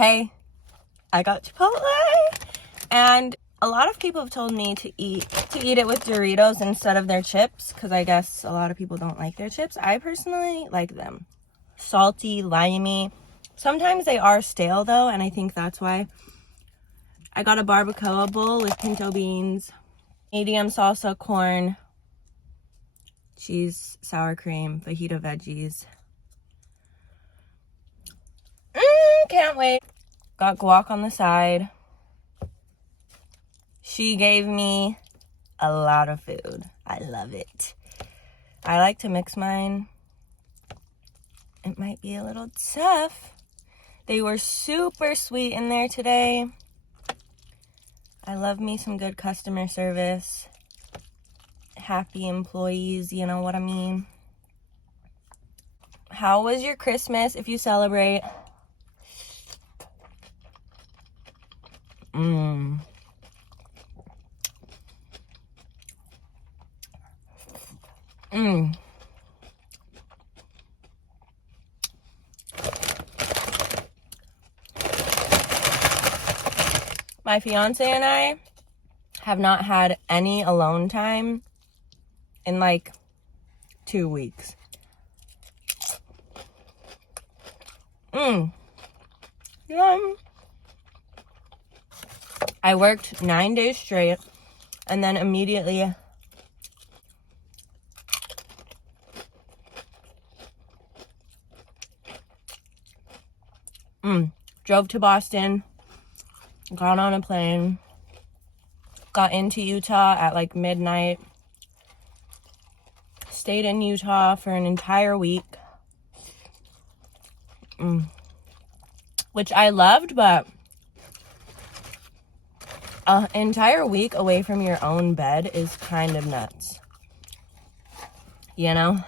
Hey, I got Chipotle, and a lot of people have told me to eat it with Doritos instead of their chips, because I guess a lot of people don't like their chips. I personally like them. Salty, limey. Sometimes they are stale though, and I think that's why. I got a barbacoa bowl with pinto beans, medium salsa, corn, cheese, sour cream, fajita veggies. Can't wait. Got guac on the side. She gave me a lot of food. I love it. I like to mix mine. It might be a little tough. They were super sweet in there today. I love me some good customer service. Happy employees, you know what I mean? How was your Christmas if you celebrate? My fiance and I have not had any alone time in like 2 weeks. Yum. I worked 9 days straight and then immediately drove to Boston, got on a plane, got into Utah at like midnight, stayed in Utah for an entire week, which I loved, but an entire week away from your own bed is kind of nuts, you know?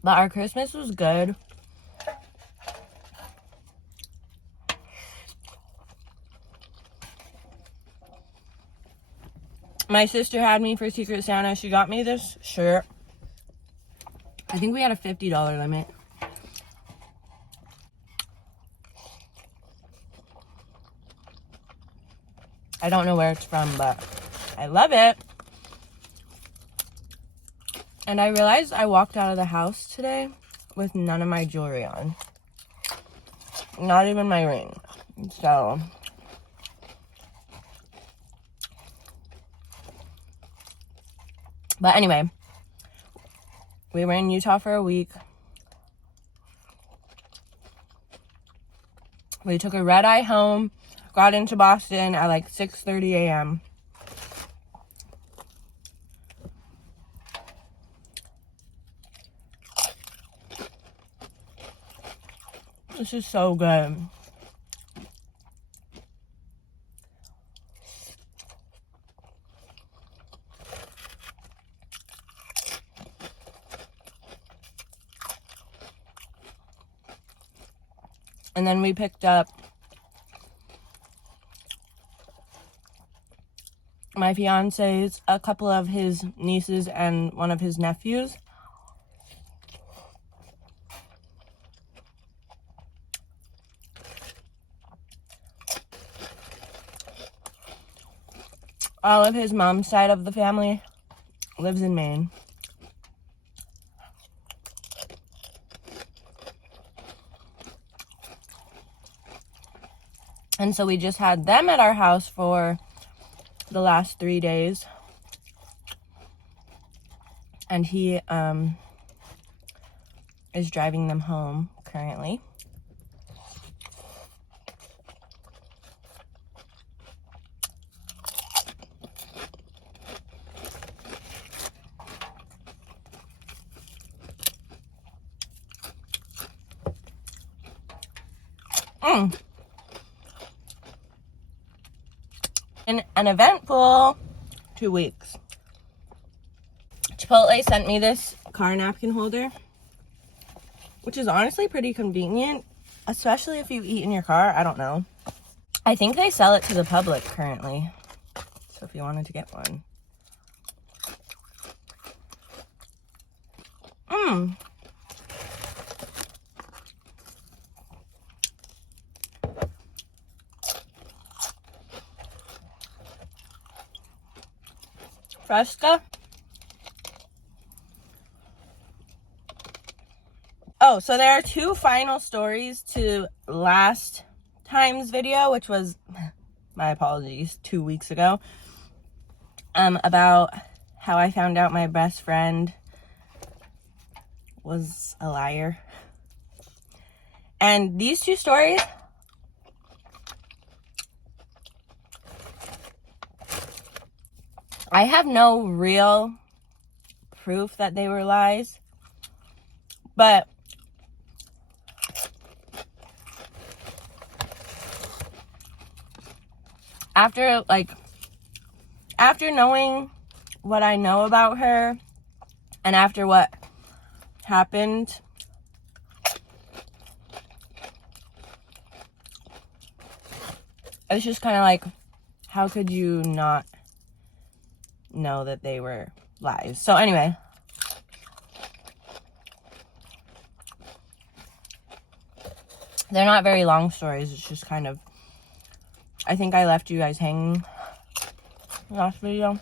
But our Christmas was good. My sister had me for Secret Santa. She got me this shirt. I think we had a $50 limit. I don't know where it's from, but I love it. And I realized I walked out of the house today with none of my jewelry on. Not even my ring. So but anyway, we were in Utah for a week. We took a red eye home, got into Boston at like 6:30 a.m. This is so good. And then we picked up my fiance's, a couple of his nieces, and one of his nephews. All of his mom's side of the family lives in Maine. And so we just had them at our house for the last 3 days. And he is driving them home currently. In an eventful 2 weeks. Chipotle sent me this car napkin holder, which is honestly pretty convenient. especially if you eat in your car. I don't know. I think they sell it to the public currently. So if you wanted to get one. Fresca. Oh, so there are 2 final stories to last time's video, which was, my apologies, 2 weeks ago, about how I found out my best friend was a liar. And these 2 stories, I have no real proof that they were lies, but after knowing what I know about her and after what happened, it's just kind of like, how could you not know that they were lies? So anyway, they're not very long stories. It's just kind of, I think I left you guys hanging last video.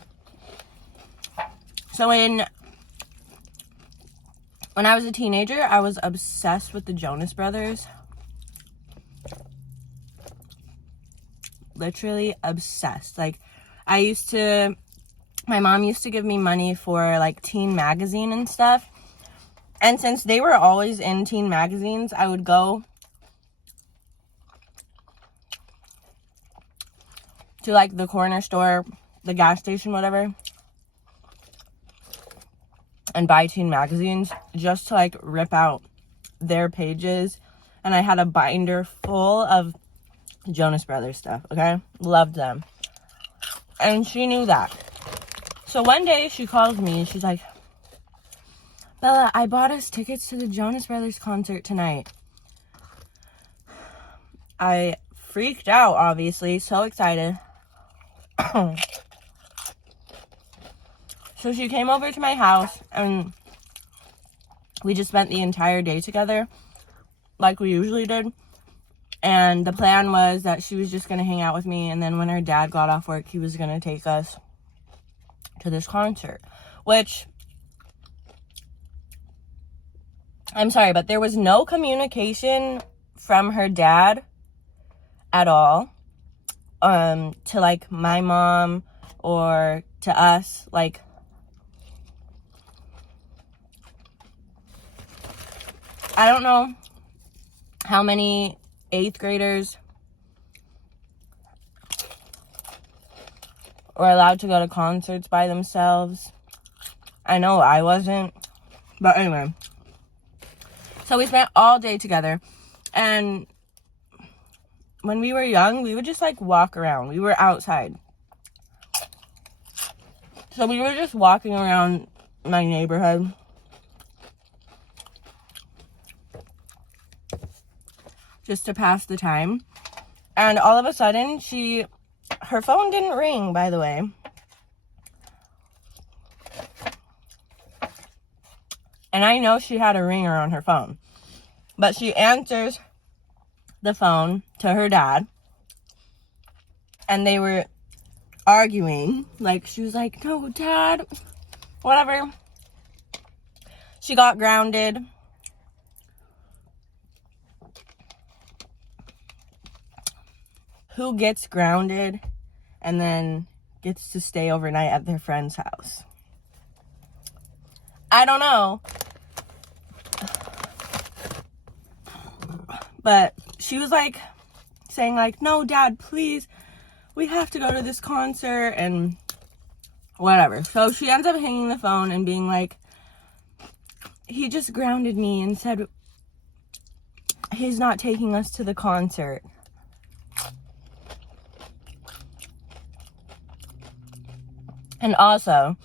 So when I was a teenager, I was obsessed with the Jonas Brothers. Literally obsessed. Like, my mom used to give me money for like teen magazine and stuff. And since they were always in teen magazines, I would go to like the corner store, the gas station, whatever, and buy teen magazines just to like rip out their pages. And I had a binder full of Jonas Brothers stuff, okay? Loved them. And she knew that. So one day she calls me and she's like, Bella, I bought us tickets to the Jonas Brothers concert tonight. I freaked out, obviously, so excited. So she came over to my house and we just spent the entire day together like we usually did. And the plan was that she was just going to hang out with me, and then when her dad got off work, he was going to take us to this concert, which, I'm sorry, but there was no communication from her dad at all to like my mom or to us. Like, I don't know how many 8th graders were allowed to go to concerts by themselves. I know I wasn't. But anyway. So we spent all day together. And when we were young, we would just like walk around. We were outside. So we were just walking around my neighborhood. Just to pass the time. And all of a sudden, her phone didn't ring, by the way. And I know she had a ringer on her phone. But she answers the phone to her dad. And they were arguing. Like, she was like, no, Dad. Whatever. She got grounded. Who gets grounded and then gets to stay overnight at their friend's house? I don't know. But she was like saying like, no, Dad, please, we have to go to this concert and whatever. So she ends up hanging the phone and being like, he just grounded me and said he's not taking us to the concert. And also,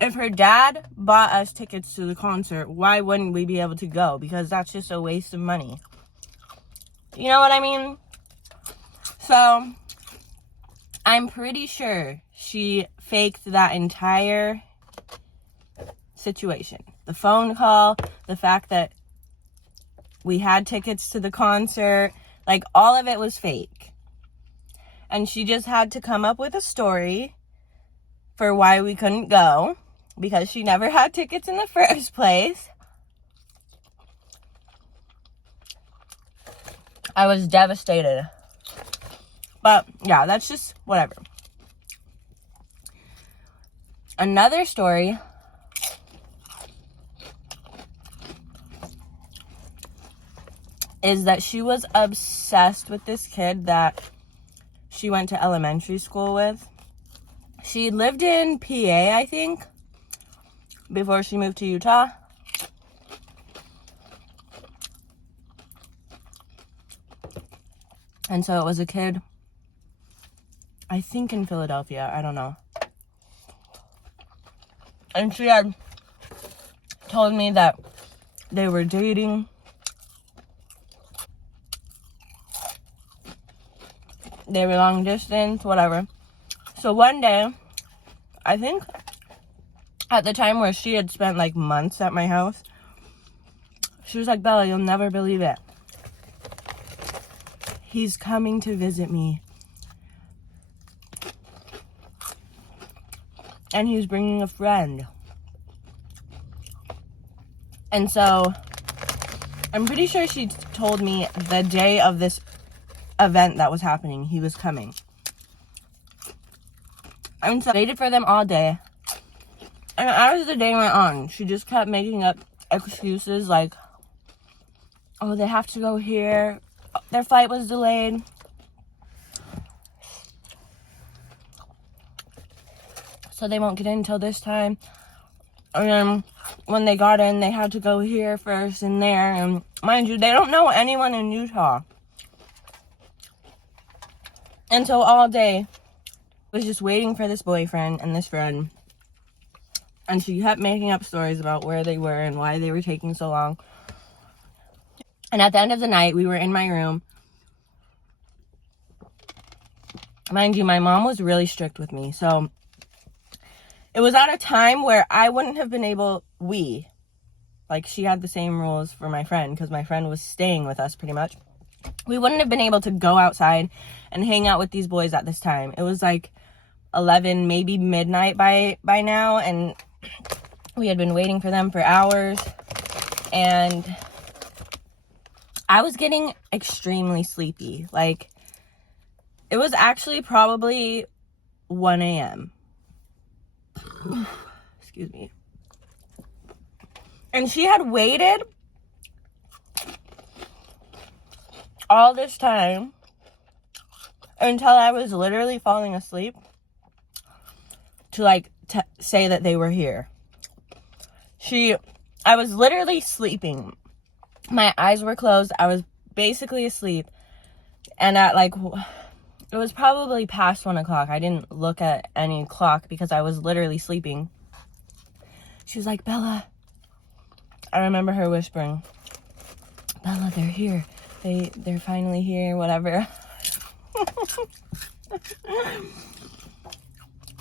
if her dad bought us tickets to the concert, why wouldn't we be able to go? Because that's just a waste of money. You know what I mean? So, I'm pretty sure she faked that entire situation. The phone call, the fact that we had tickets to the concert, like all of it was fake. And she just had to come up with a story for why we couldn't go, because she never had tickets in the first place. I was devastated. But yeah, that's just whatever. Another story is that she was obsessed with this kid that she went to elementary school with. She lived in PA, I think, before she moved to Utah. And so it was a kid, I think in Philadelphia, I don't know. And she had told me that they were dating. They were long distance, whatever. So one day, I think at the time where she had spent like months at my house, she was like, Bella, you'll never believe it. He's coming to visit me. And he's bringing a friend. And so, I'm pretty sure she told me the day of this event that was happening, he was coming. And so I waited for them all day. And as the day went on, she just kept making up excuses like, oh, they have to go here. Their flight was delayed. So they won't get in until this time. And then when they got in, they had to go here first and there. And mind you, they don't know anyone in Utah. And so all day, I was just waiting for this boyfriend and this friend. And she kept making up stories about where they were and why they were taking so long. And at the end of the night, we were in my room. Mind you, my mom was really strict with me. So it was at a time where I wouldn't have been able, like she had the same rules for my friend because my friend was staying with us pretty much. We wouldn't have been able to go outside and hang out with these boys at this time. It was like 11, maybe midnight by now. And we had been waiting for them for hours. And I was getting extremely sleepy. Like, it was actually probably 1 a.m. Excuse me. And she had waited all this time until I was literally falling asleep to like say that they were here. I was literally sleeping. My eyes were closed. I was basically asleep. And at like, it was probably past 1 o'clock. I didn't look at any clock because I was literally sleeping. She was like, Bella. I remember her whispering, Bella, they're here. They're finally here, whatever.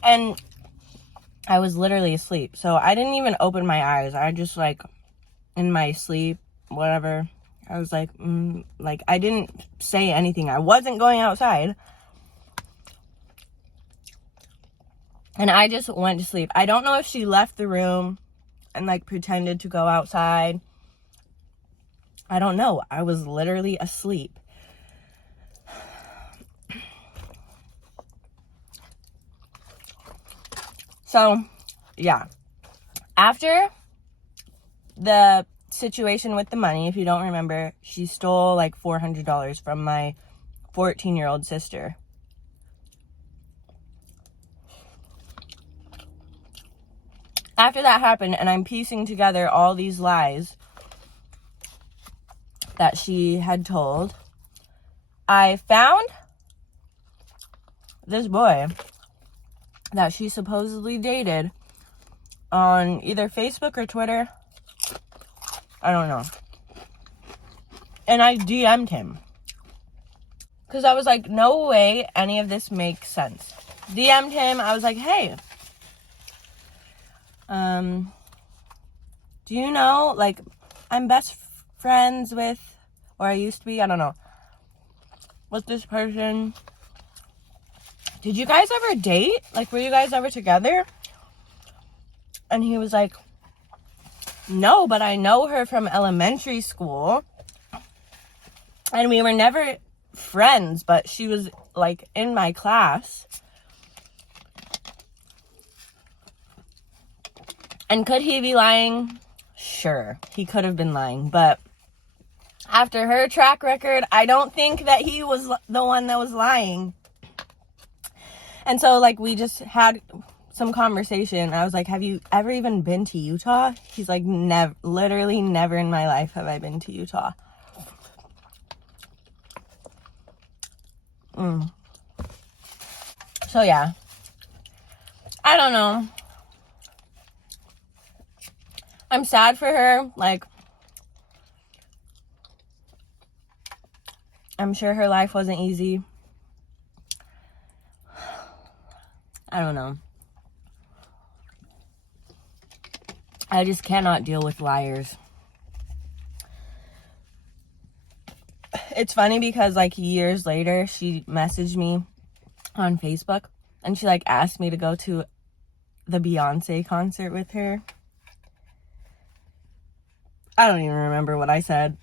And I was literally asleep. So I didn't even open my eyes. I just like, in my sleep, whatever. I was like, like I didn't say anything. I wasn't going outside. And I just went to sleep. I don't know if she left the room and like pretended to go outside. I don't know. I was literally asleep. So, yeah. After the situation with the money, if you don't remember, she stole like $400 from my 14-year-old sister. After that happened, and I'm piecing together all these lies that she had told, I found this boy that she supposedly dated on either Facebook or Twitter. I don't know. And I DM'd him. Because I was like, no way any of this makes sense. DM'd him. I was like, hey, do you know, like, I'm best friends with, or I used to be, I don't know, with this person. Did you guys ever date? Like, were you guys ever together? And he was like, no, but I know her from elementary school. And we were never friends, but she was, like, in my class. And could he be lying? Sure, he could have been lying. But after her track record, I don't think that he was the one that was lying. And so, like, we just had some conversation. I was like, have you ever even been to Utah? He's like, never, literally never in my life have I been to Utah. So, yeah. I don't know. I'm sad for her. Like, I'm sure her life wasn't easy. I don't know. I just cannot deal with liars. It's funny because, like, years later, she messaged me on Facebook, and she, like, asked me to go to the Beyonce concert with her. I don't even remember what I said,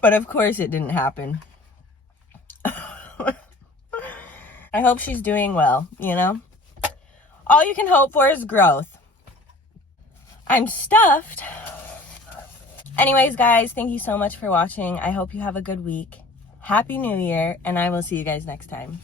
but of course it didn't happen. I hope she's doing well, you know? All you can hope for is growth. I'm stuffed. Anyways, guys, thank you so much for watching. I hope you have a good week. Happy New Year, and I will see you guys next time.